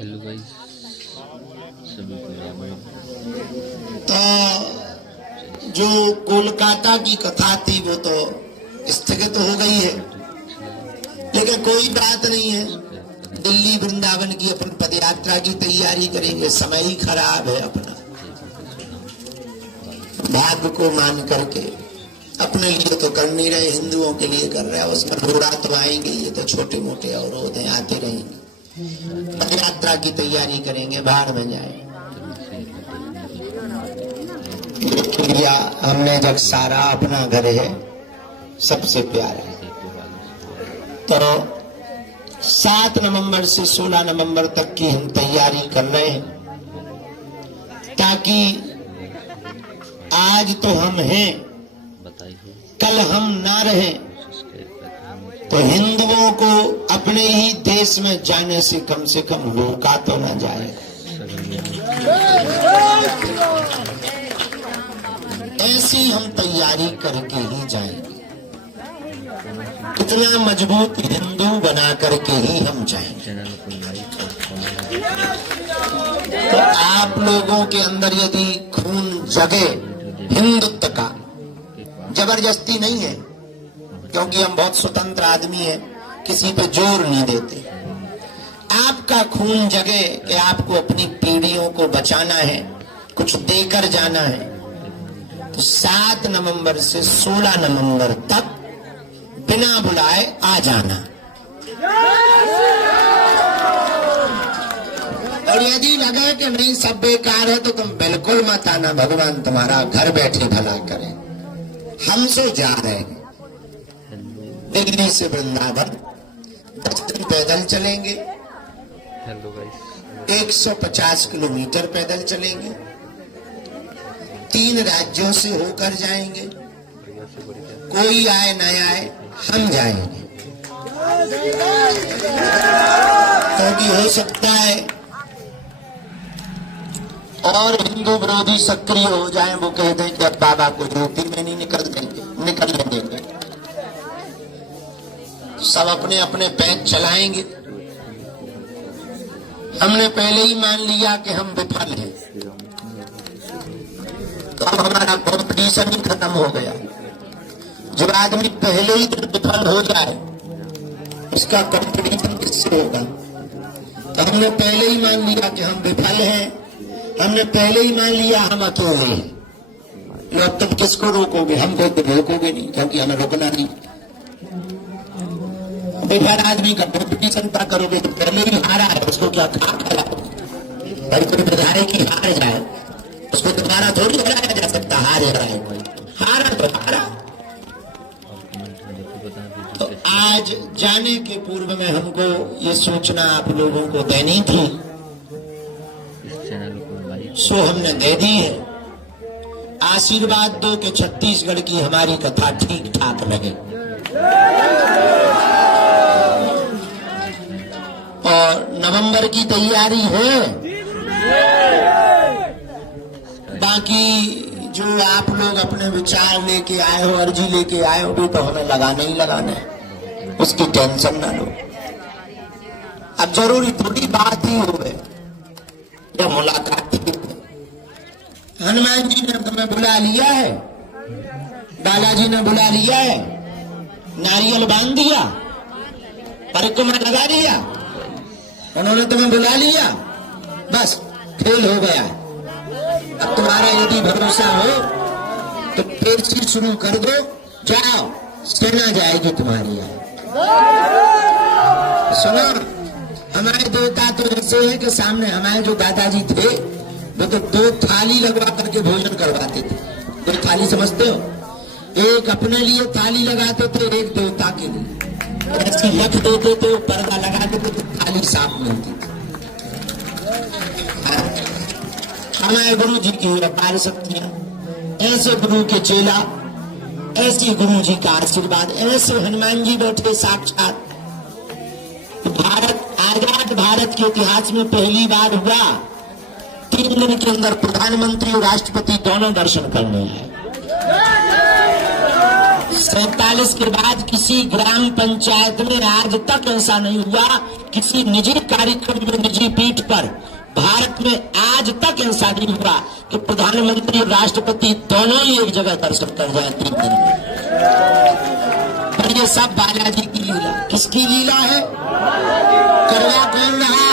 Hello guys, सभी को राम राम। तो जो कोलकाता की कथा थी वो तो स्थगित हो गई है, लेकिन कोई बात नहीं है। दिल्ली वृंदावन की अपन पदयात्रा की तैयारी करेंगे। समय ही खराब है अपना, भाग्य को मान करके अपने लिए तो कर नहीं रहे, हिंदुओं के लिए कर रहे हैं। उसमें रोड़ा तो आएंगे, ये तो छोटे मोटे अवरोध हैं, आते रहेंगे। पदयात्रा की तैयारी करेंगे, बाहर में जाए। भैया हमने जग सारा अपना घर है, सबसे प्यारा है। तो 7 नवंबर से 16 नवंबर तक की हम तैयारी कर रहे हैं, ताकि आज तो हम हैं, कल हम ना रहें तो हिंदुओं को अपने ही देश में जाने से कम रोका तो ना जाए। ऐसी हम तैयारी करके ही जाएंगे, इतना मजबूत हिंदू बना करके ही हम जाएंगे। तो आप लोगों के अंदर यदि खून जगे हिंदुत्व का, जबरदस्ती नहीं है, क्योंकि हम बहुत स्वतंत्र आदमी हैं, किसी पे जोर नहीं देते। आपका खून जगे कि आपको अपनी पीढ़ियों को बचाना है, कुछ देकर जाना है, तो 7 नवंबर से 16 नवंबर तक बिना बुलाए आ जाना। और यदि लगे कि नहीं सब बेकार है तो तुम बिल्कुल मत आना, भगवान तुम्हारा घर बैठे भला करे। हम सो जा रहे हैं दिल्ली से वृंदावन, 10 दिन पैदल चलेंगे। 150 किलोमीटर पैदल चलेंगे, 3 राज्यों से होकर जाएंगे। कोई आए न आए, हम जाएंगे, क्योंकि हो सकता है और हिंदू विरोधी सक्रिय हो जाएं, वो कह दें कि अब बाबा को यूपी में नहीं निकलने देंगे। सब अपने अपने बैंक चलाएंगे। हमने पहले ही मान लिया कि हम विफल हैं, तो अब हमारा कॉम्पिटिशन ही खत्म हो गया। जब आदमी पहले ही विफल हो जाए, उसका कॉम्पिटिशन किससे होगा? तो हमने पहले ही मान लिया कि हम विफल हैं, हमने पहले ही मान लिया हम अकेले हैं। अब तुम किसको रोकोगे? हमको तो रोकोगे नहीं, क्योंकि हमें रोकना नहीं। बेकार आदमी का कॉम्पिटिशन क्या करोगे? तो पहले ही हारा है, उसको क्या खा खिलाओ? भाई कोई विधायक की हार जाए, उसको दोबारा थोड़ी हराया जा सकता। हारा तो हारा। तो आज जाने के पूर्व में हमको ये सूचना आप लोगों को देनी थी, सो हमने दे दी है। आशीर्वाद दो कि छत्तीसगढ़ की हमारी कथा ठीक ठाक लगे। और नवंबर की तैयारी है। बाकी जो आप लोग अपने विचार लेके आए हो, अर्जी लेके आए हो, तो हमें लगाना ही लगाना है, उसकी टेंशन ना लो। अब जरूरी थोड़ी बात ही हो गए या मुलाकात ही हो। हनुमान जी ने तुम्हें बुला लिया है, बालाजी ने बुला लिया है, नारियल बांध दिया, परिक्रमा लगा दिया, उन्होंने तुम्हें बुला लिया, बस खेल हो गया। अब तुम्हारा यदि भरोसा हो तो फिर से शुरू कर दो, जाओ, सेना जाएगी तुम्हारी। सुनो, हमारे देवता तो ऐसे है कि सामने हमारे जो दादाजी थे, वो तो 2 थाली लगवा करके भोजन करवाते थे। 2 थाली समझते हो? एक अपने लिए थाली लगाते थे, एक देवता के लिए। ऐसी रख देते थे, पर्दा लगा देते थे, थाली साफ मिलती थी। हमारे गुरु जी की अपार शक्तियां, ऐसे गुरु के चेला, ऐसे गुरु जी का आशीर्वाद, ऐसे हनुमान जी बैठे साक्षात। भारत, आजाद भारत के इतिहास में पहली बार हुआ 3 दिन के अंदर प्रधानमंत्री और राष्ट्रपति दोनों दर्शन करने आए। 47 के बाद किसी ग्राम पंचायत में आज तक ऐसा नहीं हुआ, किसी निजी कार्यक्रम में, निजी पीठ पर भारत में आज तक ऐसा नहीं हुआ कि प्रधानमंत्री और राष्ट्रपति दोनों ही एक जगह दर्शन कर जाए 3 दिन में। पर ये सब बालाजी की लीला। किसकी लीला है? करवा कौन रहा?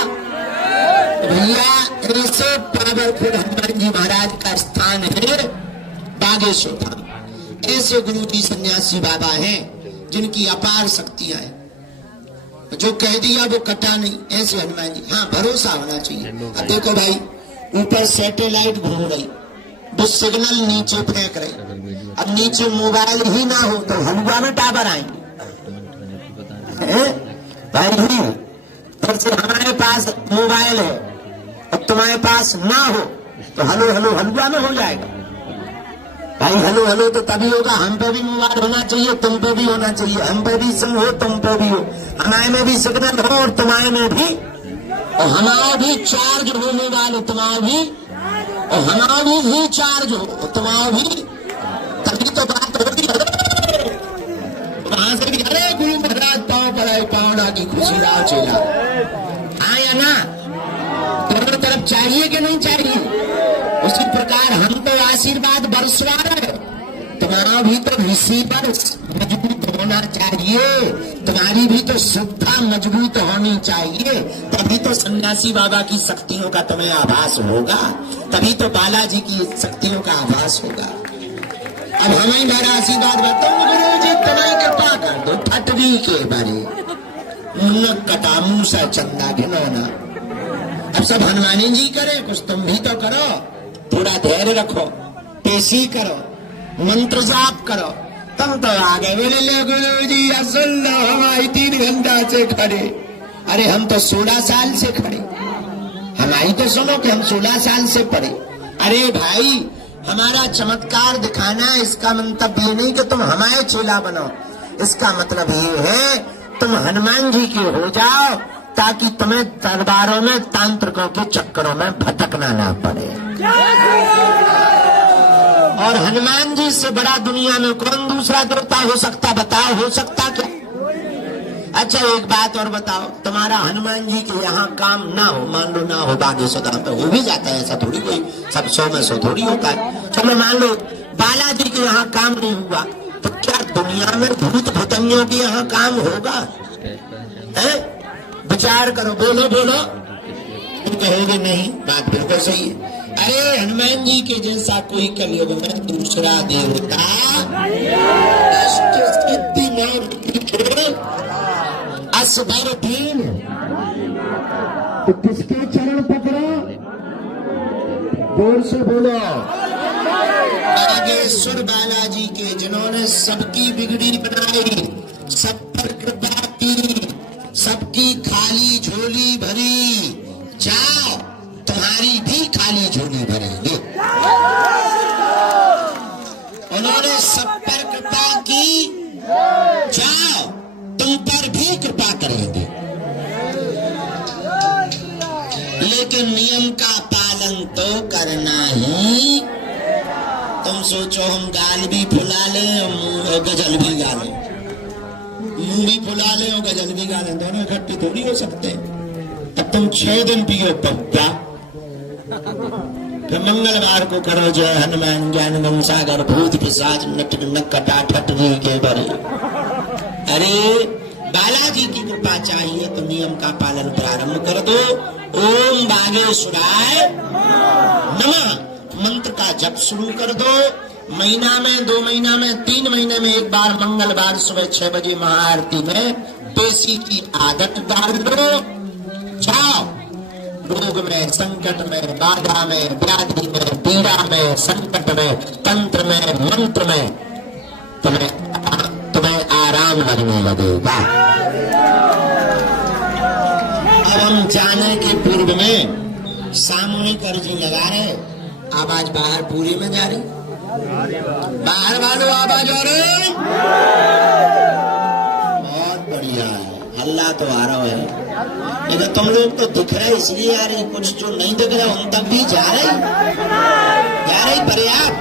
भैया ऐसे पावरफुल हनुमान जी महाराज का स्थान है बागेश्वर धाम। ऐसे गुरु जी सन्यासी बाबा हैं जिनकी अपार शक्तियां हैं, जो कह दिया वो कटा नहीं। ऐसे हनुमान जी, हाँ भरोसा होना चाहिए। अब देखो भाई, ऊपर सैटेलाइट घूम रही, वो सिग्नल नीचे फेंक रही। अब नीचे मोबाइल ही ना हो तो हलवा में टावर आएंगे भाई। जैसे हमारे पास मोबाइल है और तुम्हारे पास ना हो तो हलो हलो हलवा में हो जाएगा भाई। हलो हलो तो तभी होगा, हम पे भी मोबाइल होना चाहिए, तुम पे भी होना चाहिए, हम पे भी सिम हो, तुम पे भी हो, हमारे में भी सिग्नल हो और तुम्हारे में भी, और हमारा भी चार्ज हो मोबाइल, तुम्हारा भी, और हमारा भी चार्ज हो तुम्हारा भी, तभी तो बात होगी। वहां से भी अरे गुरु महाराज पाँव पड़ाए, पावना की खुशी राव चेला आया ना। दोनों तरफ चाहिए कि नहीं चाहिए? उसी प्रकार हम तो आशीर्वाद बरसवा रहे, तुम्हारा भी तो रिसीवर मजबूत होना चाहिए, तुम्हारी भी तो श्रद्धा मजबूत होनी चाहिए, तभी तो सन्यासी बाबा की शक्तियों का तुम्हें आभास होगा, तभी तो बालाजी की शक्तियों का आभास होगा। अब हमें बड़ा आशीर्वाद बताओ गुरु जी, तुम्हें कृपा कर दो ठटवी के बारे कटा मुंह सा चंदा घिनौना। अब सब हनुमानी जी करे, कुछ तुम भी तो करो, थोड़ा धैर्य रखो, पेशी करो, मंत्र जाप करो, तुम तो आ गए। बोले ले गुरु जी सुन लो, हमारी 3 घंटा से खड़े। अरे हम तो 16 साल से खड़े, हमारी तो सुनो कि हम 16 साल से पढ़े। अरे भाई, हमारा चमत्कार दिखाना, इसका मंतव्य ये नहीं कि तुम हमारे चेला बनो, इसका मतलब ये है तुम हनुमान जी के हो जाओ, ताकि तुम्हें दरबारों में तांत्रिकों के चक्करों में भटकना ना पड़े। और हनुमान जी से बड़ा दुनिया में कौन दूसरा देवता हो सकता? बताओ, हो सकता क्या? अच्छा एक बात और बताओ, तुम्हारा हनुमान जी के यहाँ काम ना हो, मान लो ना हो, बागेश्वर धाम पे हो भी जाता है, ऐसा थोड़ी कोई सब 100 में 100 थोड़ी होता है। चलो मान लो बालाजी के यहाँ काम नहीं हुआ, तो क्या दुनिया में भूत भुतनियों के यहाँ काम होगा? है? विचार करो, बोलो बोलो। तुम कहोगे नहीं, बात बिल्कुल सही है। अरे हनुमान जी के जैसा कोई कलयुग में दूसरा देवता अष्ट सिद्धि असबर दीन, तो किसके चरण पकड़ो? जोर से बोलो। बागेश्वर बालाजी के, जिन्होंने सबकी बिगड़ी बनाई, सब पर कृपा की, सबकी खाली झोली भरी। जाओ, तुम्हारी भी खाली झोली भरेंगे। उन्होंने सब पर कृपा की, जाओ तुम पर भी कृपा करेंगे। लेकिन नियम का पालन तो करना ही। तुम सोचो हम गाल भी फुला लें और गजल भी गा लें, मुंह भी फुला लें और गजल भी गा लें, दोनों इकट्ठे थोड़ी हो सकते। अब तुम 6 दिन पियो पक्का, फिर मंगलवार को करो जय हनुमान ज्ञान गण सागर भूत पिशाच नकटा ठटवी के बरे। अरे बालाजी की कृपा चाहिए तो नियम का पालन प्रारंभ कर दो। ओम बागेश्वराय नमः मंत्र का जप शुरू कर दो। महीना में, 2 महीना में, 3 महीने में एक बार मंगलवार सुबह 6 बजे महाआरती में पेशी की आदत डाल दो। जाओ, रोग में, संकट में, बाधा में, व्याधि में, पीड़ा में, संकट में, तंत्र में, मंत्र में तुम्हें आराम लगने लगेगा। अब हम जाने के पूर्व में सामूहिक अर्जी लगा रहे, आवाज बाहर पूरी में जा रही, बाहर वालों आवाज आ रही, बहुत बढ़िया है, हल्ला तो आ रहा है। लेकिन तुम लोग तो दिख रहे इसलिए आ रही, कुछ जो नहीं दिख रहे उन तक भी जा रही पर्याप्त।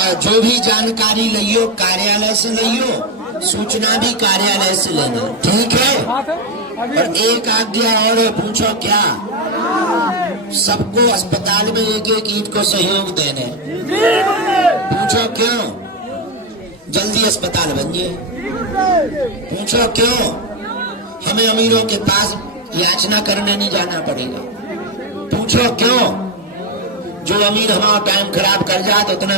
जो भी जानकारी लियो कार्यालय से लियो, सूचना भी कार्यालय से लेना, ठीक है। और एक आज्ञा और है, पूछो क्या? सबको अस्पताल में एक एक ईंट को सहयोग देने। पूछो क्यों? जल्दी अस्पताल बन जाए। पूछो क्यों? हमें अमीरों के पास याचना करने नहीं जाना पड़ेगा। पूछो क्यों? जो अमीर हमारा टाइम खराब कर जाए तो उतना